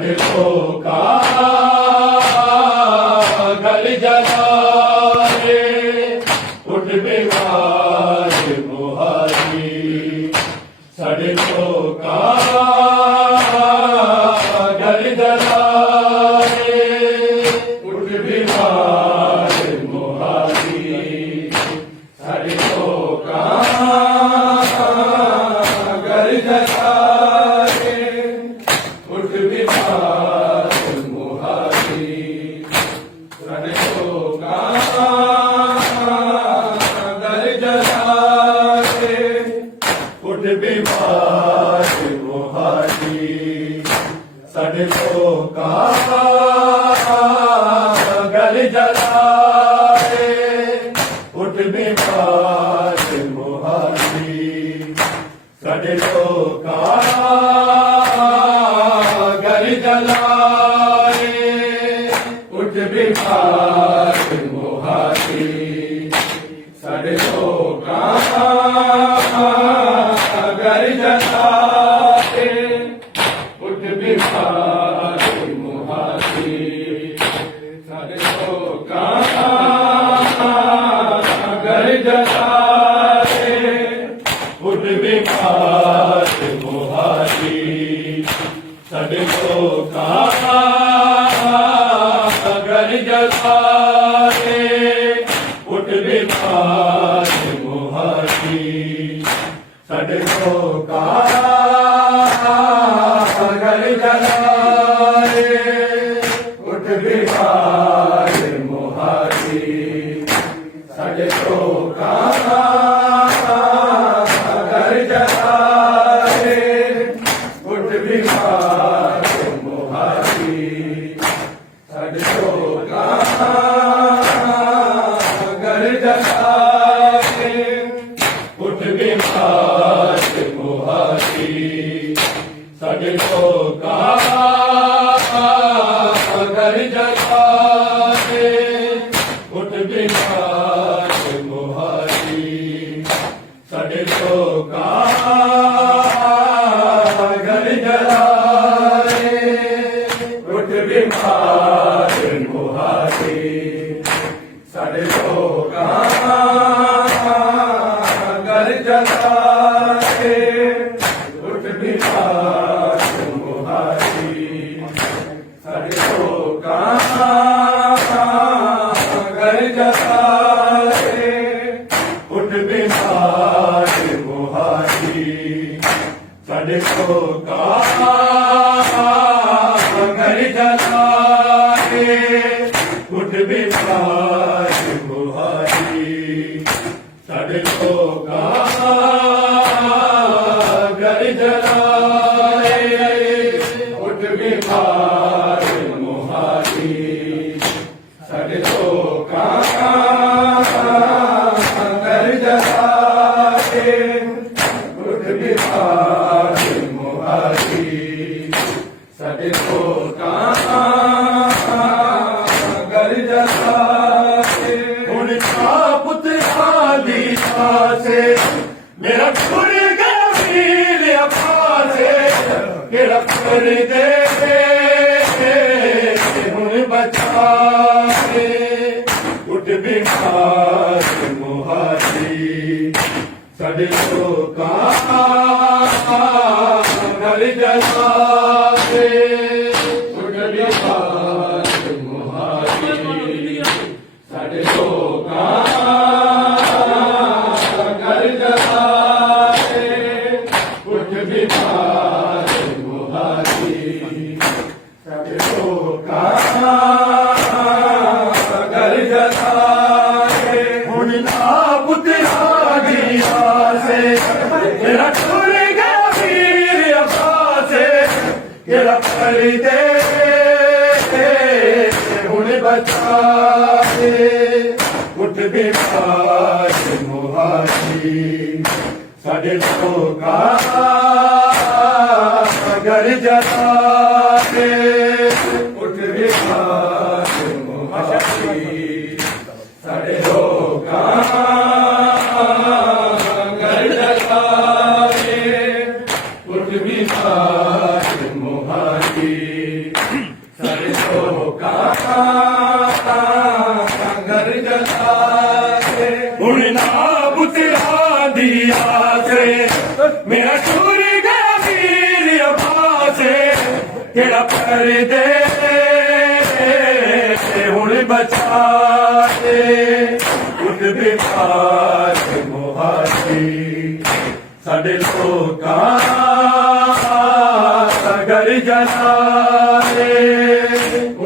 सड़कों का गल जलाए उठ विवाद मुहारी सड़कों का गल जलाए उठ विवाद मुहारी सड़कों का गल जलाए उठ विवाद मुहारी सड़कों का गल जलाए उठ विवाद मुहारी सड़कों का गल जलाए उठ विवाद मुहारी सड़कों का गल जलाए उठ विवाद मुहारी सड़कों का गल जलाए उठ विवाद मुहारी सड़कों का गल जलाए उठ विवाद मुहारी सड़कों का गल जलाए उठ विवाद मुहारी सड़कों का गल जलाए उठ विवाद मुहारी सड़कों का गल जलाए उठ विवाद मुहारी सड़कों का गल जलाए उठ विवाद मुहारी सड़कों का गल जलाए उठ विवाद मुहारी सड़कों का गल जलाए उठ विवाद मुहारी सड़कों का गल जलाए उठ विवाद मुहारी सड़कों का गल जलाए उठ विवाद मुहारी सड़कों का गल जलाए उठ विवाद मुहारी सड़कों का गल जलाए उठ विवाद मुहारी सड़कों का गल जलाए उठ विवाद मुहारी सड़कों का गल जलाए उनका पुत्र आदि से मेरा खुर गंभीर अपासे मेरा कर दे हुन बचा उठ विवाद मुहारी सड़कों का गल जलाए उठ विवाद मुहारी सड़कों का गल जलाए उठ विवाद मुहारी सड़कों का गल जलाए हुन ना पुत्रा दिया से मेरा खुर गंभीर अपासे मेरा कर दे हुन बचा उठ विवाद मुहारी सड़कों का गल जलाए उठ विवाद मुहारी सड़कों का गल जलाए उठ विवाद मुहारी मेरा टूर गया वीर अब्बासे केड़ा परदे हुण बचा दे उठ बीमार मुहाजी साडे लोकां दा घर जला दे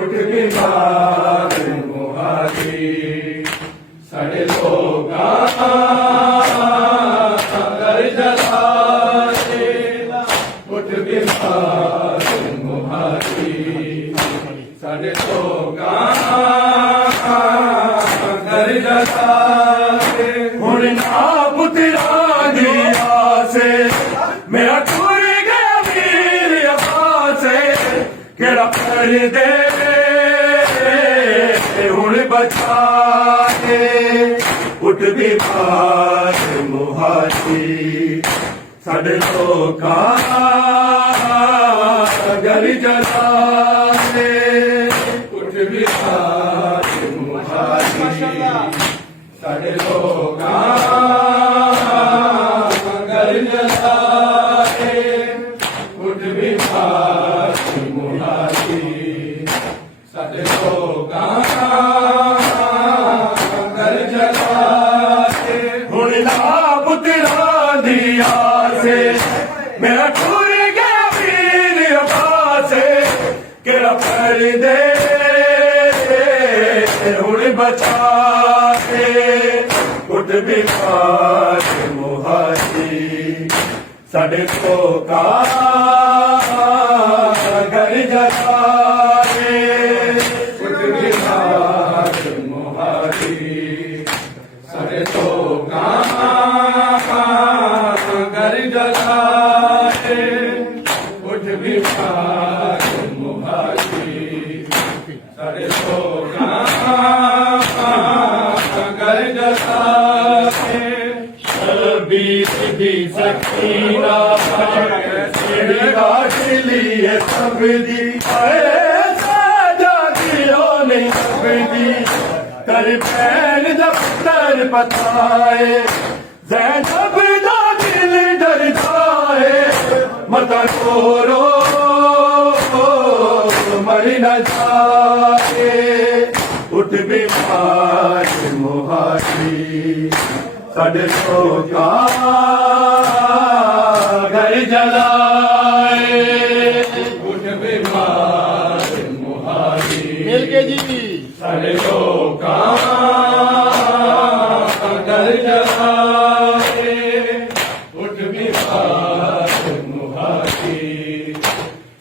उठ बीमार मुहाजी साडे लोकां दा घर जला दे उठ बीमार मुहाजी साडे लोकां घर जला दे हुण ना पुत्तरां दी आसे मेरा टुर गया वीर अब्बासे केड़ा परदे हुण बचा दे उठ बीमार मुहाजी साडे लोकां घर जला दे उठ बीमार मुहाजी साडे लोकां घर जला दे उठ बीमार मुहाजी साडे लोकां घर जला दे हुण ना पुत्तरां दी आसे मेरा टुर गया वीर अब्बासे केड़ा परदे हुण बचा दे उठ बीमार मुहाजी साडे लोकां घर जला दे उठ बीमार मुहाजी साडे लोकां घर जला दे उठ बीमार मुहाजी साडे लोकां घर जला दे शबीर दी सकीना तेरी लाडली है सब दी साजा दियो नहीं सब दी कर पैन जब तर पताए ज़ैनब दा दिल डरदा है मता कोरो मर न जाए उठ बीमार मुहाजी साडे लोकां घर जलाए उठ बीमार मुहाजी मिल के जी साडे लोकां घर जलाए उठ बीमार मुहाजी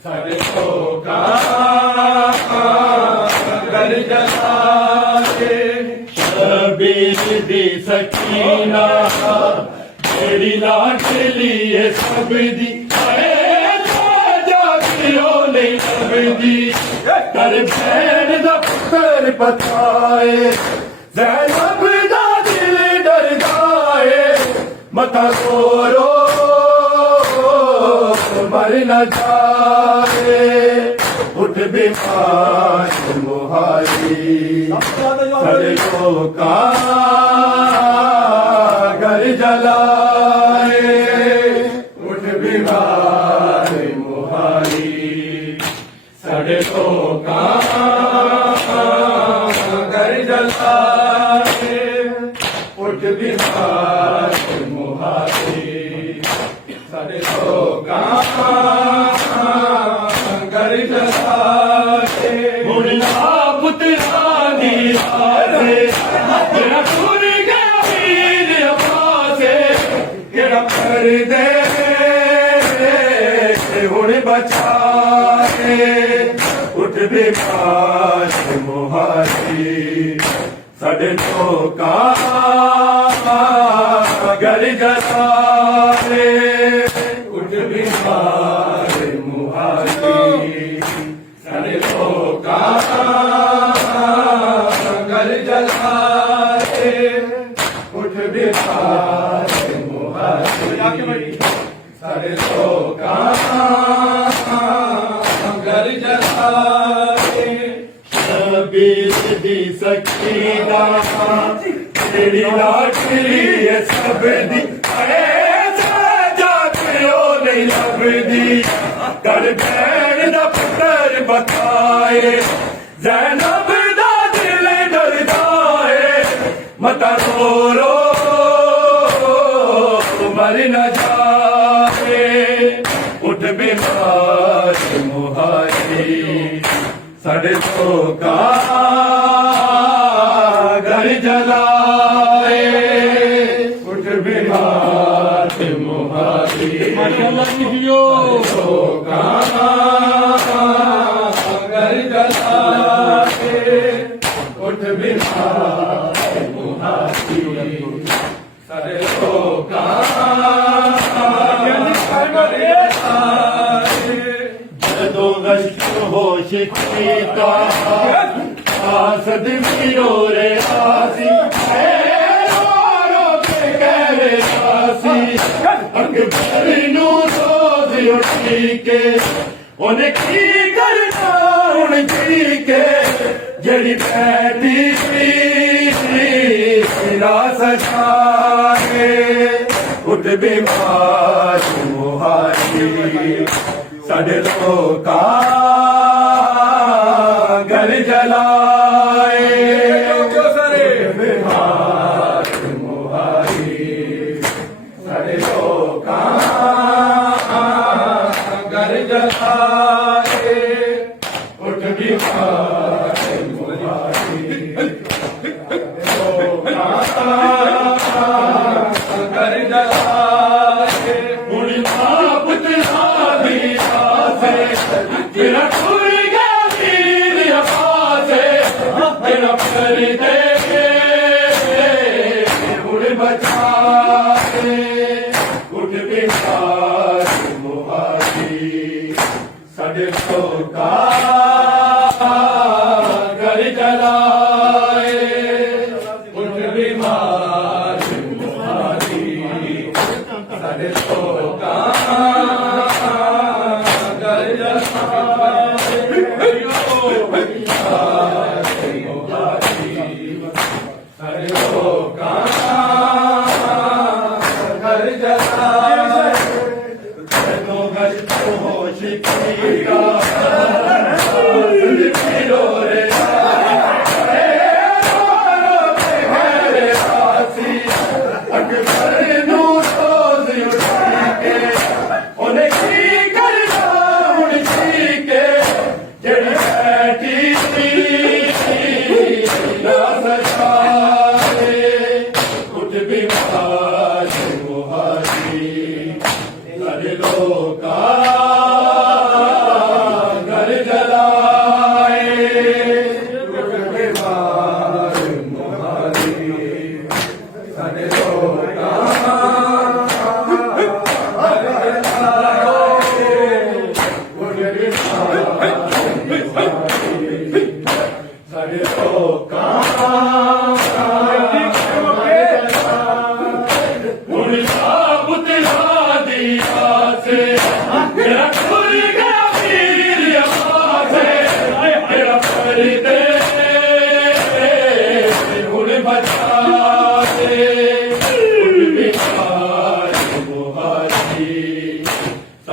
साडे लोकां घर जलाए शबीर दी सकीना तेरी लाडली है सब दी जागियो नहीं सब दी कर भैन दा पुत्तर पताए ज़ैनब दा दिल डरदा है मता कोरो मर न जाए उठ बीमार मुहाजी साडे लोकां घर जलाए उठ बीमार मुहाजी साडे लोकां घर जलाए उठ बीमार मुहाजी साडे लोकां घर जलाए हुण ना पुत्तरां दी आसे मेरा टुर गया वीर अब्बासे केड़ा परदे हुण बचा दे उठ बीमार मुहाजी साडे लोकां घर जला दे उठ बीमार मुहाजी साडे लोकां घर जला दे उठ बीमार मुहाजी साडे लोकां घर जला दे शबीर दी सकीना तेरी लाडली है सब दी जागियो लभदी कर भैन दा पुत्र बकाए ज़ैनब दा दिल डरदा है मता रो रो मर न जाए उठ बीमार मुहारी साढ़े तो का घर जलाए उठ बीमार मुहारी माशाअल्लाह लिखियो तो का घर जलाए उठ बीमार मुहारी साढ़े तो का जदों गश्त हो शिकीता आसद मीरो रे आसी रो के कह रे आसी अकबर नू सोज उठी के उन्हें की करना हुण जी के जड़ी बैठी सी सिरा सजाए उठ बीमार मुहारी साढ़े लोका घर जलाए बीमार मुहारी साढ़े लोका घर जलाए उठ बीमार मुहारी घर जलाए मुड़ी बाप तिहारी तेरा खुल गया वीर अफासे तेरा कर दे उड़ बचाए उठ बीमार मुहारी साढ़े तो का घर जलाए उठ बीमार मुहारी साढ़े तो का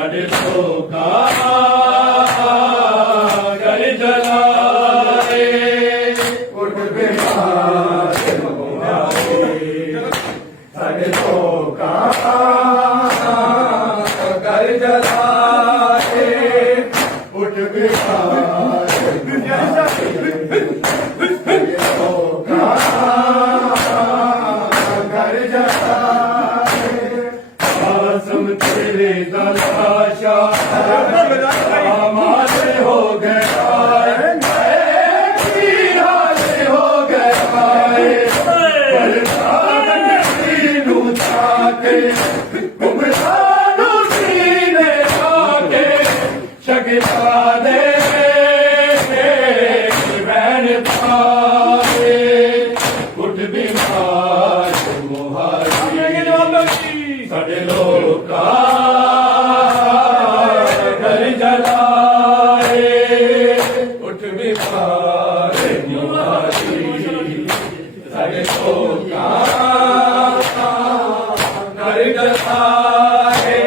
साढ़े लोका घर जलाए उठ बीमार मुहारी साढ़े लोका घर जलाए उठ बीमार घर जलाए आसम तेरे दलाशा हमारे हो गया हो गया शगता दे बहन पाए उठ बीमार मुहारी साढ़े लोका घर जलाए उठ बीमार मुहारी साढ़े लोका घर जलाए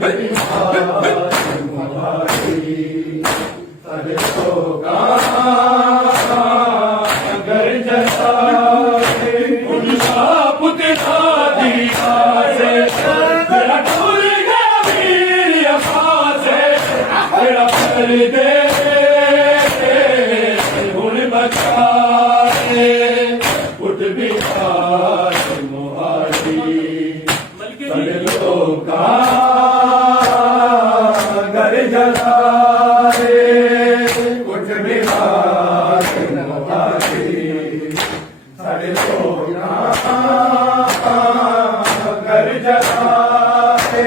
ਸਾਡੇ ਲੋਕਾਂ ਕਰ ਜਲਾਏ ਉਨ੍ਹਾਂ ਪੁੱਤਰਾਂ ਦੀ ਆਸੇ ਮੇਰਾ ਟੁਰ ਗਿਆ ਵੀਰ ਅਫਾਸੇ ਮੇਰਾ ਪਰਦੇ ਹੁਣ ਬਚਾਏ ਉੱਠ ਬਿਹਾਰ ਮੁਹਾਰੀ ਸਾਡੇ ਲੋਕਾਂ ਕਰ ਜਲਾਏ ਉੱਠ ਬਿਹਾਰ ਮੁਹਾਰੀ ਸਾਡੇ ਲੋਕਾਂ ਕਰ ਜਲਾਏ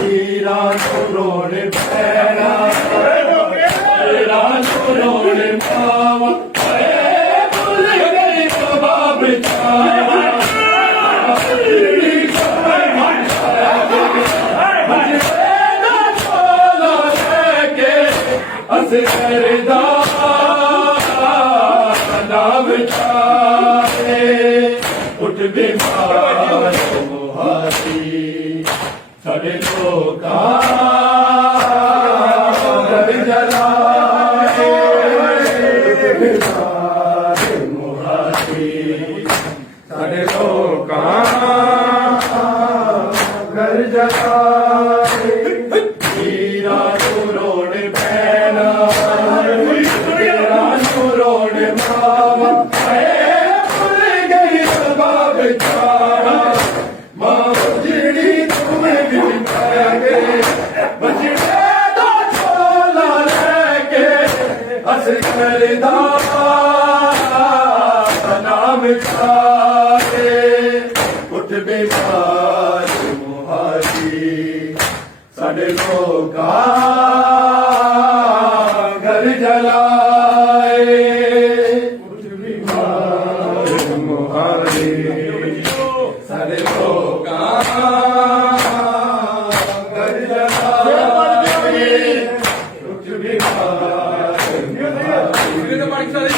ਵੀਰਾਂ ਨੂੰ ਰੋਣ ਪੈਣਾ ਵੀਰਾਂ ਨੂੰ ਰੋਣ ਪਾਵਾ ਭੁੱਲ ਗਈ ਬਾਬ ਅਸੀਂ ਕਰਦਾ ਨਾਮ ਚਾਹੇ ਉੱਠ ਬਿਮਾਰ ਮੁਹਾਰੀ ਸਾਡੇ ਲੋਕਾਂ ਕਰ ਜਲਾਏ ਬਿਮਾਰ ਮੁਹਾਰੀ ਸਾਡੇ ਲੋਕਾਂ ਕਰ ਜਲਾਏ ਵੀਰਾਂ ਨੂੰ ਰੋਣ ਪੈਣਾ ਵੀਰਾਂ ਨੂੰ ਰੋਣ ਪਾਵਾ ਭੁੱਲ ਗਈ ਬਾਬ ਚਾਹਾ ਮਾਂ ਜਿਹੜੀ ਤੁਮੇ ਵੀ ਪਾਗੇ ਬਚੜੇ ਦਾ ਝੋਲਾ ਲੈ ਕੇ ਅਸਰ ਕਰਦਾ ਨਾਮ ਚਾਹੇ ਉੱਠ ਬਿਮਾਰ ਮੁਹਾਰੀ ਸਾਡੇ ਲੋਕਾਂ ਕਰ ਜਲਾਏ ਉੱਠ ਬਿਮਾਰ ਮੁਹਾਰੀ ਸਾਡੇ ਲੋਕਾਂ ਕਰ ਜਲਾਏ ਉੱਠ ਬਿਮਾਰ ਮੁਹਾਰੀ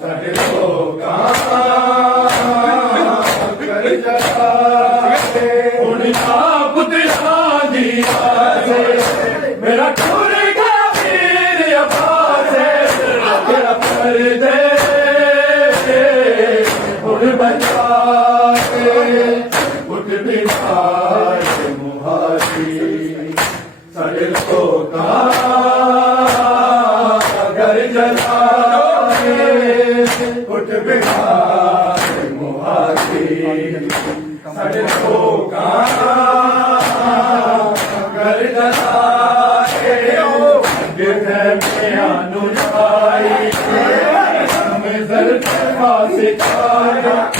ਸਾਡੇ ਲੋਕਾਂ ਕਰ ਜਲਾਏ ਹੁਣ ਆਪ ਤੇਰਾ ਦੀ ਆਸੇ ਮੇਰਾ ਟੁਰ ਗਿਆ ਵੀਰ ਅਫਾਸੇ ਮੇਰਾ ਪਰਦੇ ਹੁਣ ਬਚਾਏ ਉੱਠ ਬਿਹਾਰ ਮੁਹਾਰੀ ਸਾਡੇ ਲੋਕਾਂ ਕਰ ਜਲਾਏ ਉੱਠ ਬਿਹਾਰ ਮੁਹਾਰੀ ਸਾਡੇ ਲੋਕਾਂ ਕਰ ਜਲਾਏ ਦੇਖਿਆ ਨੂੰ ਆਈ ਮੈਂ ਜ਼ਰਤ ਫਾਸੇ ਕਾਇਆ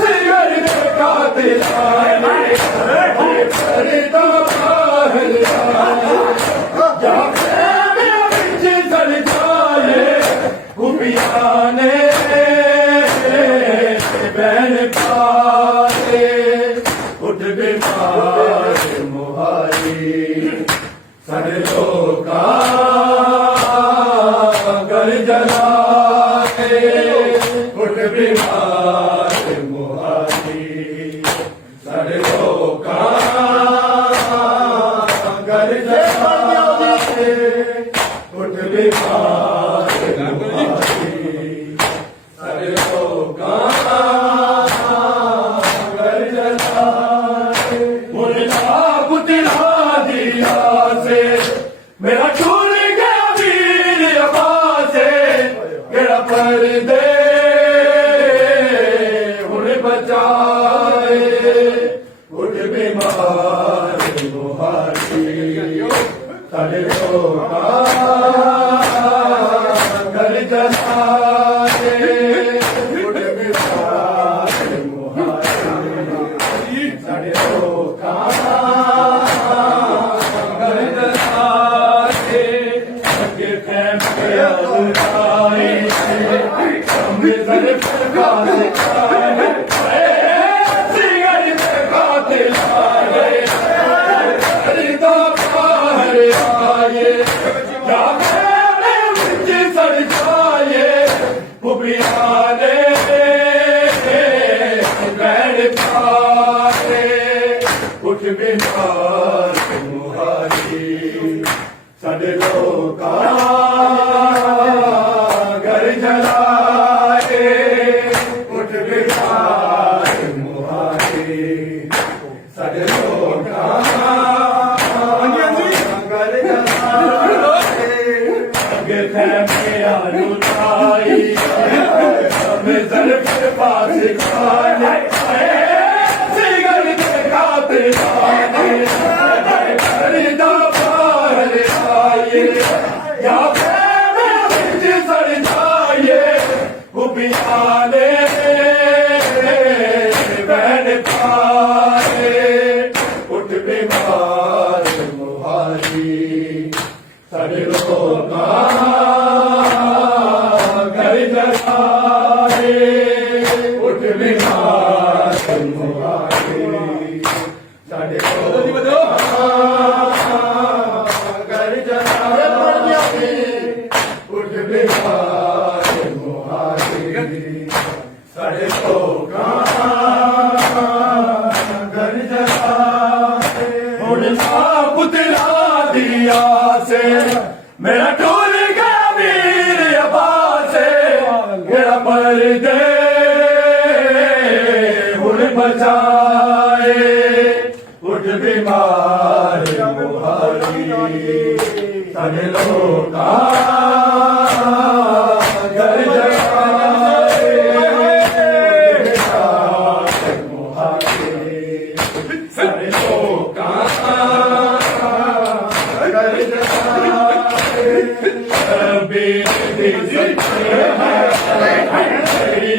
ਸਿਰ ਦੇ ਕਾਤਿਲ ਆਏ ਫਰੀਦਾ ਬਾਹਰ ਆਏ ਜਾ ਕੇ ਵਿੱਚ ਸੜ ਜਾਏ ਗੁਬੀਆਂ ਨੇ ਬੈਨ ਪਾਏ ਉੱਠ ਬਿਮਾਰ ਮੁਹਾਰੀ ਸਾਡੇ ਲੋਕਾਂ ਕਰ ਜਲਾਏ ਉੱਠ ਬਿਮਾਰ ਮੁਹਾਰੀ ਸਾਡੇ ਲੋਕਾਂ ਕਰ ਜਲਾਏ ਉੱਠ ਬਿਮਾਰ ਮੁਹਾਰੀ ਸਾਡੇ ਲੋਕਾਂ ਕਰ ਜਲਾਏ ਮੁਰਦਾ ਪੁੱਤਰਾਂ ਦੀ ਆਸੇ ਮੇਰਾ ਟੁਰ ਗਿਆ ਵੀਰ ਅਫਾਸੇ ਮੇਰਾ ਪਰਦੇ ਹੁਣ ਬਚਾਏ ਉੱਠ ਬਿਮਾਰ ਮੁਹਾਰੀ ਸਾਡੇ ਲੋਕਾਂ ਕਰ ਜਲਾਏ ਉੱਠ ਬਿਮਾਰ ਮੁਹਾਰੀ ਸਾਡੇ ਲੋਕਾਂ ਕਰ ਜਲਾਏ ਅੱਗੇ ਖੈਮੇ ਆਏ ਹਮੇ ਜ਼ਰ ਫਰਕਾਸ ਕਾਏ ਸਿਗਰ ਤੇ ਕਾਤਿਲ ਆਏ ਫਰੀਦਾ ਬਾਹਰ ਆਏ ਜਾ ਕੇ ਵਿੱਚ ਸੜ ਜਾਏ ਬੁਬੀਆਂ ਨੇ ਬੈਣ ਪਾਏ ਉੱਠ ਬਿਮਾਰ उठ बीमार मुहारी साढ़े लोकां घर जगाए उठ बीमार मुहारी साढ़े घर जगाए उठ बीमार मुहारी साढ़े लोकां पुतला दिया से मेरा टूर गया वीर अब्बास से मेरा पर दे हुन बचाए उठ बीमार मुहारी सारे लोका घर जगाए सारे लोका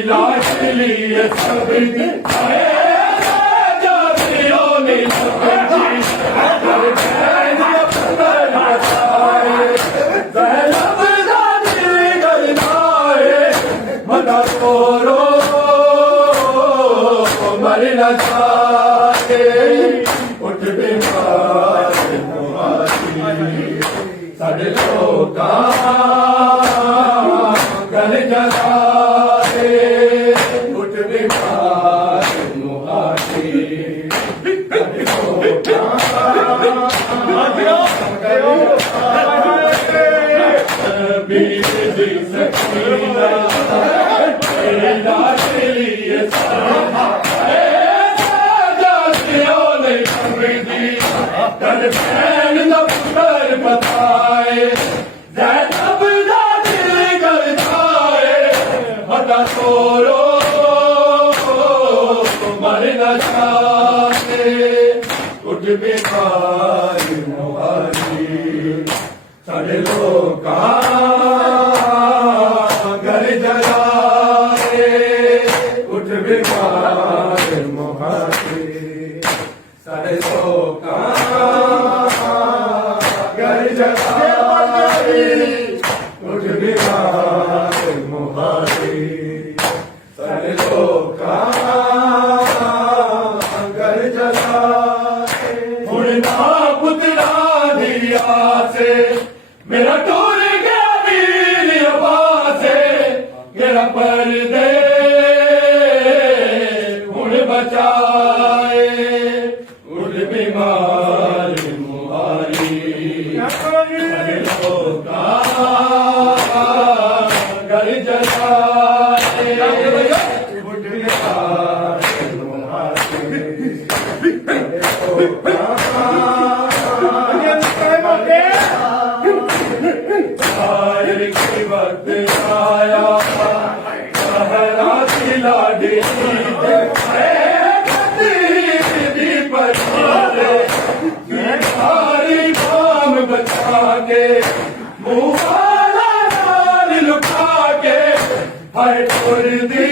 लाश लिए सब जातियों ने मना छोड़ो मर न जाए उठ बीमार मुहारी साढ़े लोका घर जगाए उठ बीमार मुहारी साढ़े लोका बीर दी सकीना तेरी लाश लिए जातियों ने खरीदी कर बैन न पुत्र बताए जैनब दा दिल कर जाए हटा छोड़ो मर न जाए उठ बीमार मुहारी साढ़े लोका घर जगाए उठ बीमार मुहारी साढ़े लोका घर जगाए उठ बीमार मुहारी साढ़े लोका घर जगाए उड़ना पुतला दिया से मेरा टूर गया वीर अब्बास से मेरा पर दे हुन बचाए उठ बीमार मुहारी सारे लोका घर जगाए उठ बीमार मुहारी शायर की वक्त आया सहरा की लाडी दी सारी काम बचा के मुँह वाला नाल लुका के हर टुर दी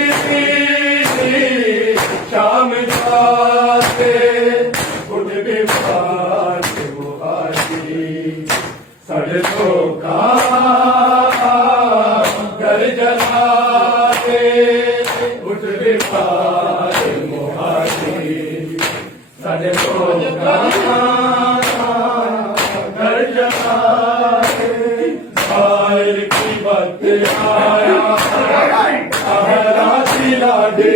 शाम जाते उठ बीमार मुहारी साढ़े लोका घर जगाए उठ बीमार मुहारी साढ़े लोका घर जगाए शायर की बात आया सहरा की लाडी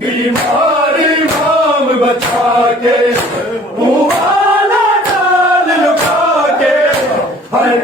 बीमारी माम बचा के मुँह वाला डाल लुका के हर